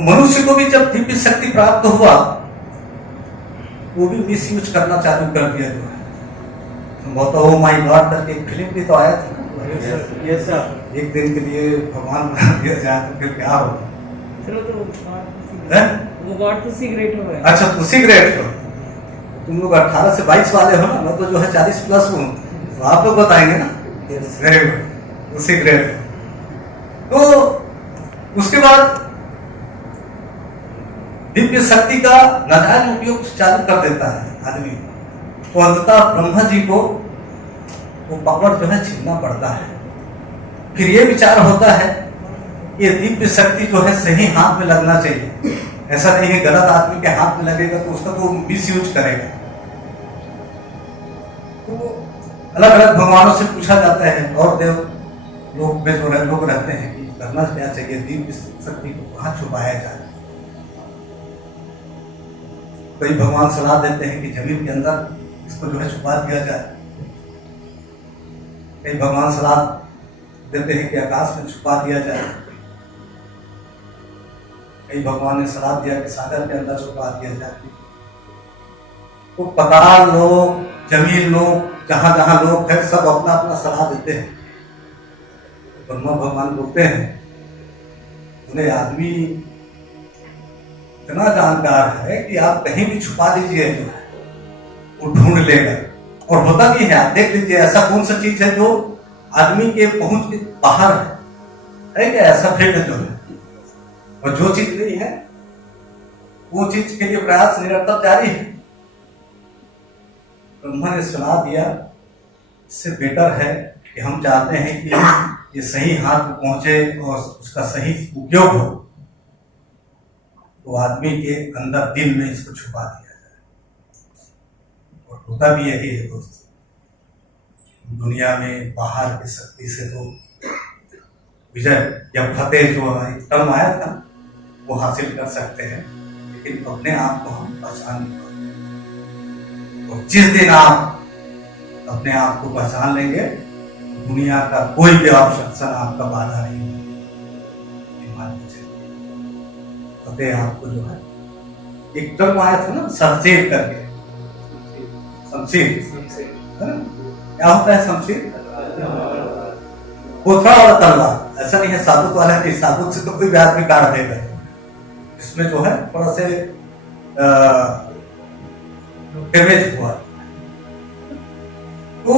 मनुष्य को भी जब दिव्य शक्ति प्राप्त हुआ, वो भी मिस यूज करना चालू कर दिया जो है। बहुत ओ माय गॉड करके एक फिल्म भी तो आया था ना, ये सर एक दिन के लिए भगवान बना दिया जाए तो फिर क्या होगा। चलो तो वो गॉड तो सिगरेट हो गया। अच्छा तो सिगरेट हो, तुम लोग 18 से 22 वाले हो ना, मैं तो जो है 40 प्लस हूँ, तो आप लोग बताएंगे ना। वेरी गुड, वो सिगरेट। तो उसके बाद दिव्य शक्ति का नाजायज उपयोग चालू कर देता है आदमी, तो अंततः ब्रह्मा जी को वो पावर जो है छीनना पड़ता है। फिर ये विचार होता है ये दिव्य शक्ति जो है सही हाथ में लगना चाहिए, ऐसा नहीं है गलत आदमी के हाथ में लगेगा तो उसका तो मिस यूज करेगा। तो अलग अलग भगवानों से पूछा जाता है और देव लोग में जो लोग रहते हैं कि करना क्या चाहिए, दिव्य शक्ति को कहाँ छुपाया जाए। कई भगवान सलाह देते हैं कि जमीन के अंदर इसको जो है छुपा दिया जाए, कई भगवान सलाह देते हैं कि आकाश में छुपा दिया जाए, कई भगवान ने सलाह दिया कि सागर के अंदर छुपा दिया जाए। तो पताल लोग, जमीन लोग, जहां जहां लोग हैं, सब अपना अपना सलाह देते हैं। ब्रह्मा भगवान बोलते हैं उन्हें आदमी इतना जानकार है कि आप कहीं भी छुपा दीजिए जो है वो ढूंढ लेगा। और होता भी है, आप देख लीजिए ऐसा कौन सा चीज है जो आदमी के पहुंच के बाहर है क्या, ऐसा फील्ड जो है। और जो चीज नहीं है वो चीज के लिए प्रयास निरंतर जारी है। ब्रह्मा ने सलाह दिया इससे बेटर है कि हम चाहते हैं कि ये सही हाथ में पहुंचे और उसका सही उपयोग हो, तो आदमी के अंदर दिल में इसको छुपा दिया जाए। और होता भी यही है दोस्त, दुनिया में बाहर की शक्ति से तो विजय या फतेह जो एक टर्म आया था वो हासिल कर सकते हैं, लेकिन अपने आप को हम पहचान नहीं पाते। और जिस दिन आप अपने आप को पहचान लेंगे, दुनिया का कोई भी ऑप्शन आपका बाधा नहीं है। फतेह आपको जो है एक टर्म आया था ना, शमशीर करके, शमशीर क्या होता है शमशीर? कोथड़ा और तलवार। ऐसा नहीं है साबुत वाला नहीं, साबुत से तो कोई भी आदमी काट देगा, इसमें जो है थोड़ा से डैमेज हुआ। तो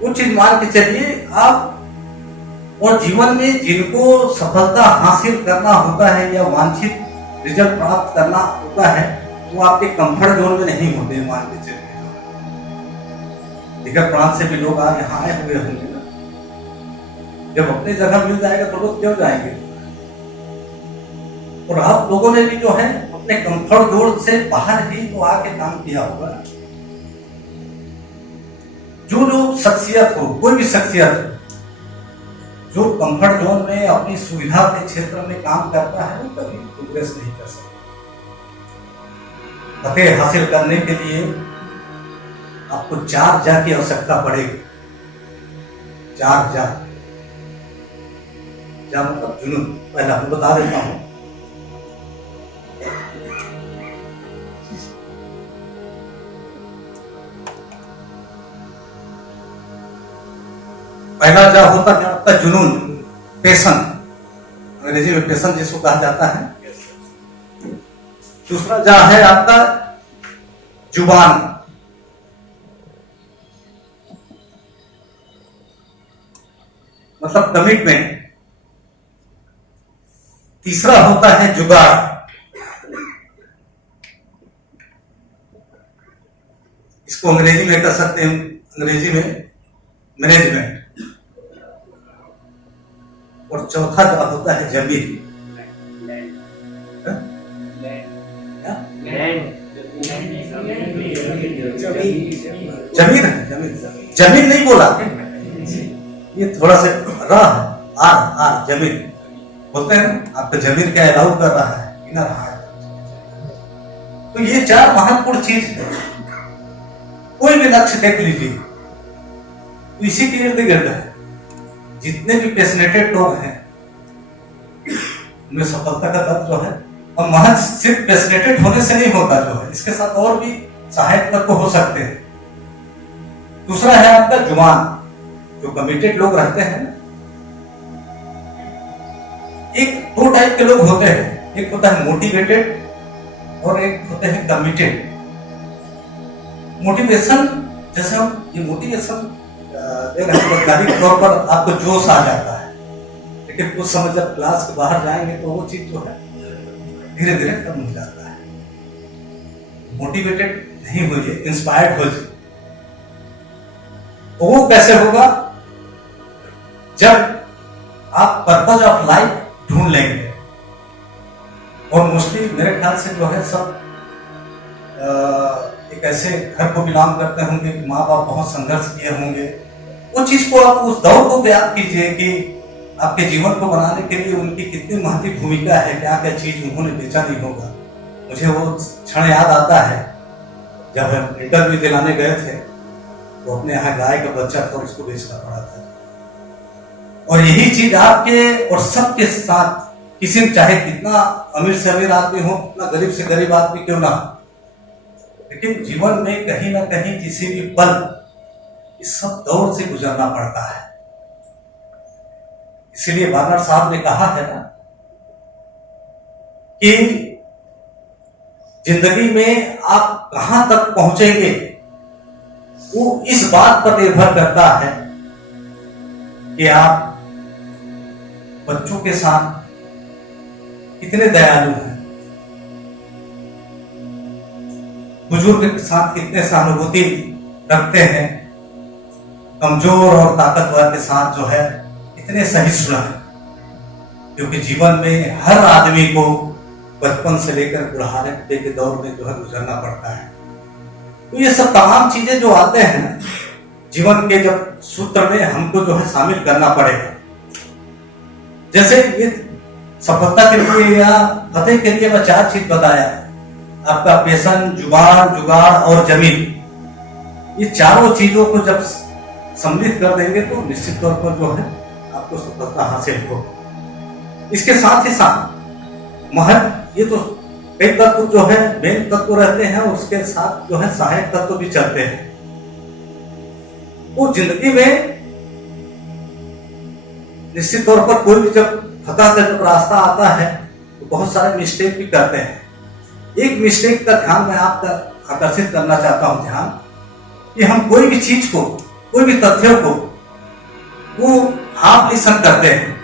वो चीज मान के चलिए आप, और जीवन में जिनको सफलता हासिल करना होता है या वांछित रिजल्ट प्राप्त करना होता है, वो आपके कंफर्ट जोन में नहीं होते। मान के चलिए दिगर प्रांत से भी लोग आज यहाँ आए हुए होंगे ना, जब अपनी जगह मिल जाएगा तो लोग क्यों जाएंगे। और आप लोगों ने भी जो है अपने कंफर्ट जोन से बाहर ही तो आके काम किया होगा। जो शख्सियत हो, कोई भी शख्सियत हो, जो कंफर्ट जोन में अपनी सुविधा के क्षेत्र में काम करता है, वो कभी प्रोग्रेस नहीं कर सकता। फतेह हासिल करने के लिए आपको 4 जा की आवश्यकता पड़ेगी। 4 जा मतलब जुनून। पहला मैं बता देता हूं, पहला जा होता है आपका जुनून, पैशन, अंग्रेजी में पैशन जिसको कहा जाता है। दूसरा जा है आपका जुबान, मतलब कमिटमेंट। तीसरा होता है जुगाड़, इसको अंग्रेजी में कह सकते हैं, अंग्रेजी में मैनेजमेंट। और चौथा जो होता है जमीन। जमीन है, जमीन नहीं बोला, ये थोड़ा से आर जमीन बोलते हैं ना, आपका जमीन क्या अलाउ कर रहा है, इनर हार्ट। तो ये 4 महत्वपूर्ण चीज है। कोई भी लक्ष्य देख लीजिए, तो इसी के इर्द गिर्द है। जितने भी पैशनेटेड लोग हैं उनमें सफलता का दर जो है, और महज सिर्फ पैशनेटेड होने से नहीं होता जो है, इसके साथ और भी सहायक तत्व हो सकते हैं। दूसरा है आपका जुबान। जो कमिटेड लोग रहते हैं, एक दो टाइप के लोग होते हैं, एक होता है मोटिवेटेड और एक होते हैं कमिटेड। मोटिवेशन, जैसे हम ये मोटिवेशन दे रहे हैं, वैज्ञानिक तौर पर आपको जोश आ जाता है, लेकिन कुछ समय जब क्लास के बाहर जाएंगे तो वो चीज जो है धीरे धीरे कम हो जाता है। मोटिवेटेड नहीं होइए, इंस्पायर्ड होइए। वो कैसे होगा? जब आप पर्पज ऑफ लाइफ ढूंढ लेंगे। और मोस्टली मेरे ख्याल से जो है सब एक ऐसे घर को बिलोंग करते होंगे, माँ बाप बहुत संघर्ष किए होंगे। वो चीज को आप उस दौर को याद कीजिए कि आपके जीवन को बनाने के लिए उनकी कितनी महत्वपूर्ण भूमिका है, क्या क्या चीज उन्होंने बेचा नहीं होगा। मुझे वो क्षण याद आता है जब हम इंटरव्यू दिलाने गए थे, तो अपने यहाँ गाय का बच्चा था, उसको बेचना पड़ा था। और यही चीज आपके और सबके साथ, किसी ने चाहे कितना अमीर से अमीर आदमी हो, कितना गरीब से गरीब आदमी क्यों ना, लेकिन जीवन में कहीं ना कहीं किसी भी पल इस सब दौर से गुजरना पड़ता है। इसीलिए बार्नर साहब ने कहा है ना कि जिंदगी में आप कहां तक पहुंचेंगे वो इस बात पर निर्भर करता है कि आप बच्चों के साथ कितने दयालु हैं, बुजुर्ग के साथ कितने सहानुभूति रखते हैं, कमजोर और ताकतवर के साथ जो है कितने सहिष्णु हैं। क्योंकि जीवन में हर आदमी को बचपन से लेकर बुढ़ापे के दौर में जो है गुजरना पड़ता है। तो ये सब तमाम चीजें जो आते हैं जीवन के जब सूत्र में, हमको जो है शामिल करना पड़ेगा। जैसे ये सफलता के लिए या फतेह के लिए मैं 4 चीज बताया, आपका पेशन, जुबान, जुगाड़ और जमीन। ये चारों चीजों को जब सम्मिलित कर देंगे तो निश्चित तौर पर जो है आपको सफलता हासिल हो। इसके साथ ही साथ महत्व, ये तो कई तत्व जो है मेन तत्व रहते हैं, उसके साथ जो है सहायक तत्व भी चलते हैं। तो जिंदगी में निश्चित तौर पर कोई भी जब फतह का जब रास्ता आता है तो बहुत सारे मिस्टेक भी करते हैं। एक मिस्टेक का ध्यान मैं आपका आकर्षित करना चाहता हूं, ध्यान कि हम कोई भी चीज को, कोई भी तथ्यों को वो हाफ लिसन करते हैं,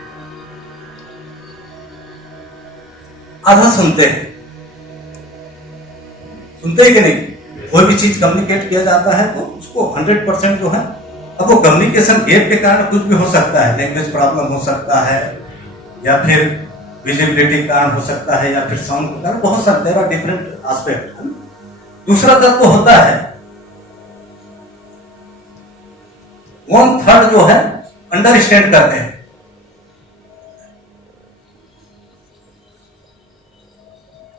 आधा सुनते हैं। सुनते हैं कि नहीं? कोई भी चीज कम्युनिकेट किया जाता है तो उसको 100% जो है, अब वो कम्युनिकेशन गैप के कारण कुछ भी हो सकता है, लैंग्वेज प्रॉब्लम हो सकता है, या फिर विजिबिलिटी के कारण हो सकता है, या फिर साउंड के कारण, बहुत सारे देयर आर डिफरेंट एस्पेक्ट। दूसरा तत्व होता है 1/3 जो है अंडरस्टैंड करते हैं।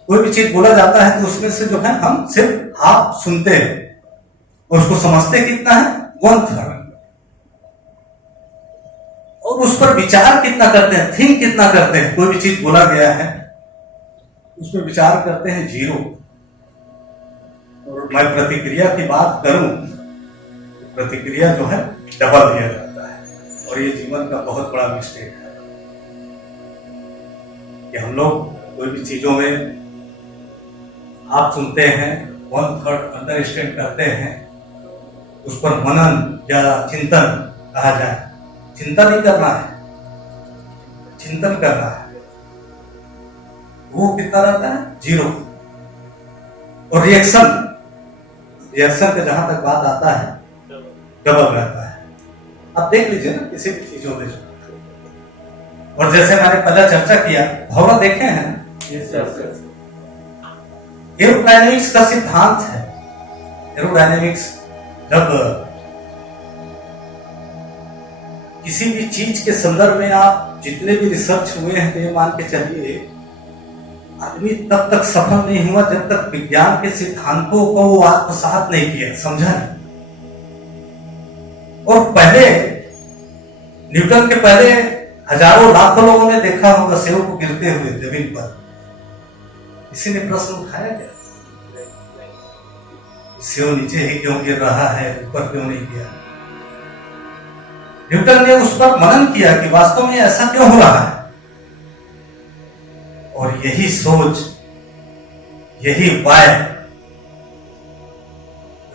कोई भी चीज बोला जाता है तो उसमें से जो है हम सिर्फ हाफ सुनते हैं और उसको समझते कितना है, 1/3, और उस पर विचार कितना करते हैं, थिंक कितना करते हैं। कोई भी चीज बोला गया है उस पर विचार करते हैं 0। और मैं प्रतिक्रिया की बात करूं, प्रतिक्रिया जो है डबल दिया जाता है। और ये जीवन का बहुत बड़ा मिस्टेक है कि हम लोग कोई भी चीजों में आप सुनते हैं, 1/3 अंडरस्टैंड करते हैं, उस पर मनन या चिंतन कहा जाए, चिंता नहीं करना है, चिंतन करना है, वो कितना रहता है, 0। और रिएक्शन का जहां तक बात आता है डबल रहता है। आप देख लीजिए ना किसी भी चीजों में। और जैसे मैंने पहले चर्चा किया, भौरा देखे हैं, एरोडायनेमिक्स का सिद्धांत है। एरोडायनेमिक्स, जब किसी भी चीज के संदर्भ में आप जितने भी रिसर्च हुए हैं, तो ये मान के चलिए आदमी तब तक सफल नहीं हुआ जब तक विज्ञान के सिद्धांतों को वो आत्मसात नहीं किया, समझा नहीं। और पहले न्यूटन के पहले हजारों लाखों लोगों ने देखा होगा सेव को गिरते हुए जमीन पर, किसी ने प्रश्न उठाया क्या? सेव नीचे ही क्यों गिर रहा है, ऊपर क्यों नहीं किया? न्यूटन ने उस पर मनन किया कि वास्तव में ऐसा क्यों हो रहा है, और यही सोच, यही उपाय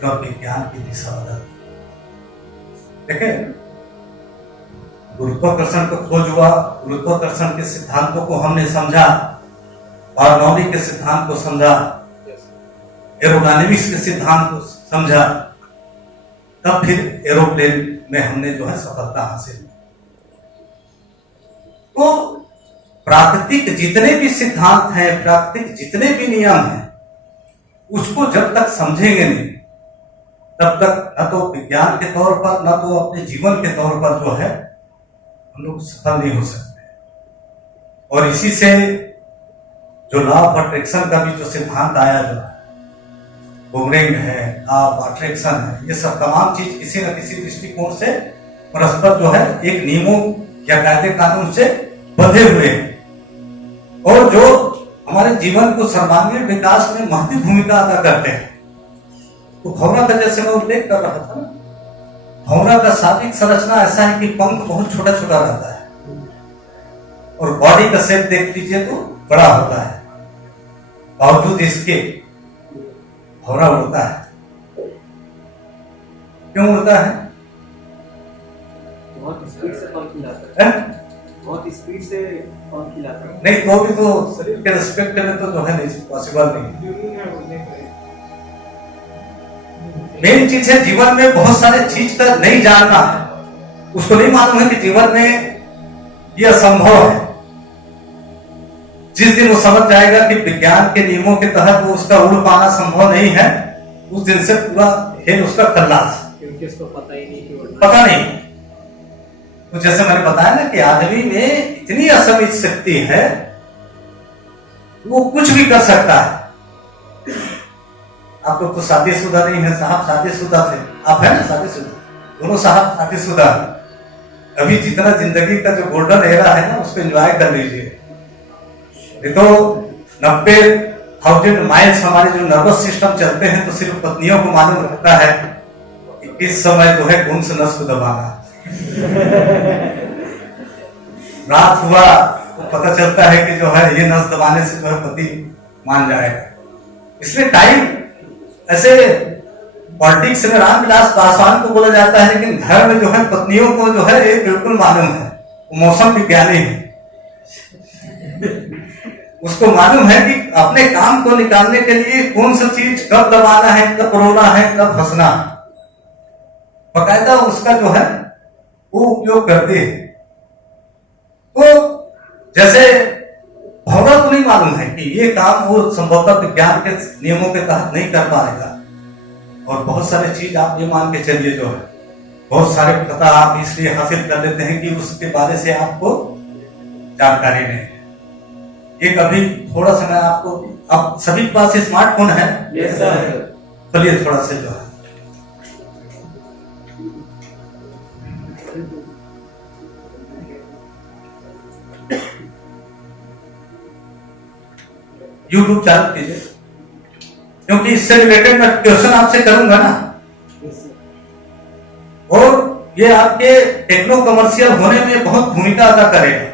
विज्ञान की दिशा बदल। देखें, गुरुत्वाकर्षण का खोज हुआ, गुरुत्वाकर्षण के सिद्धांतों को हमने समझा, बार्नौली के सिद्धांत को समझा, एरोडायनेमिक्स के सिद्धांत को समझा, तब फिर एरोप्लेन में हमने जो है सफलता हासिल की। तो प्राकृतिक जितने भी सिद्धांत हैं, प्राकृतिक जितने भी नियम हैं, उसको जब तक समझेंगे नहीं, तब तक न तो विज्ञान के तौर पर, न तो अपने जीवन के तौर पर जो है हम लोग सफल नहीं हो सकते। और इसी से जो लॉ ऑफ अट्रैक्शन का भी जो सिद्धांत आया, जो बूमरैंग है, लॉ ऑफ अट्रैक्शन है, ये सब तमाम चीज किसी न किसी दृष्टिकोण से परस्पर जो है एक नियमों या कायदे कानून से बंधे हुए हैं, और जो हमारे जीवन को सर्वांगीण विकास में महत्वपूर्ण भूमिका अदा करते हैं। तो भौरा का जैसे मैं उल्लेख कर रहा था ना, भौरा का शारीरिक संरचना ऐसा है कि पंख बहुत छोटा छोटा रहता है, और बॉडी का शेप देख लीजिए तो बड़ा होता है, बावजूद इसके भौरा उड़ता है। क्यों उड़ता है? बहुत स्पीड से पंख हिलाता है, बहुत स्पीड से पंख हिलाता है। नहीं तो भी तो शरीर के रिस्पेक्ट में तो जो है नहीं, पॉसिबल नहीं। मेन चीज है जीवन में बहुत सारे चीज का नहीं जानना है, उसको नहीं मालूम है कि जीवन में यह असंभव है। जिस दिन वो समझ जाएगा कि विज्ञान के नियमों के तहत वो उसका उड़ पाना संभव नहीं है, उस दिन से पूरा खेल उसका खल्लास, क्योंकि उसको पता ही नहीं कि पता नहीं। तो जैसे मैंने बताया ना कि आदमी में इतनी असीमित शक्ति है, वो कुछ भी कर सकता है। आप लोग तो शादीशुदा नहीं है, साहब शादीशुदा थे, आप है ना शादीशुदा, दोनों साहब शादीशुदा। अभी जितना जिंदगी का जो गोल्डन एरा है ना, उसको एंजॉय कर लीजिए। नहीं तो 90,000 माइल्स हमारे जो नर्वस सिस्टम चलते हैं, तो सिर्फ पत्नियों को मालूम रहता है कि इस समय जो है कौन से नस को दबाना। रात हुआ तो पता चलता है कि जो है ये नस दबाने से जो है पति मान जाएगा। इसलिए टाइम, ऐसे पॉलिटिक्स में रामविलास पासवान को बोला जाता है, लेकिन घर में जो है पत्नियों को जो है ये बिल्कुल मालूम है, वो मौसम विज्ञानी है। उसको मालूम है कि अपने काम को निकालने के लिए कौन सा चीज कब दबाना है, कब रोना है, कब हंसना, बकायदा उसका जो है वो उपयोग करते हैं। तो जैसे भौरा को नहीं मालूम है कि ये काम वो संभवतः विज्ञान के नियमों के तहत नहीं कर पाएगा, और बहुत सारे चीज आप ये मान के चलिए जो है, बहुत सारे पता आप इसलिए हासिल कर लेते हैं कि उसके बारे से आपको जानकारी नहीं है। एक अभी थोड़ा सा मैं आपको, अब सभी के पास स्मार्टफोन है, यस सर, चलिए थोड़ा सा जो है YouTube चालू कीजिए, क्योंकि इससे रिलेटेड मैं क्वेश्चन आपसे करूंगा ना, और ये आपके टेक्नो कमर्शियल होने में बहुत भूमिका अदा करेगा।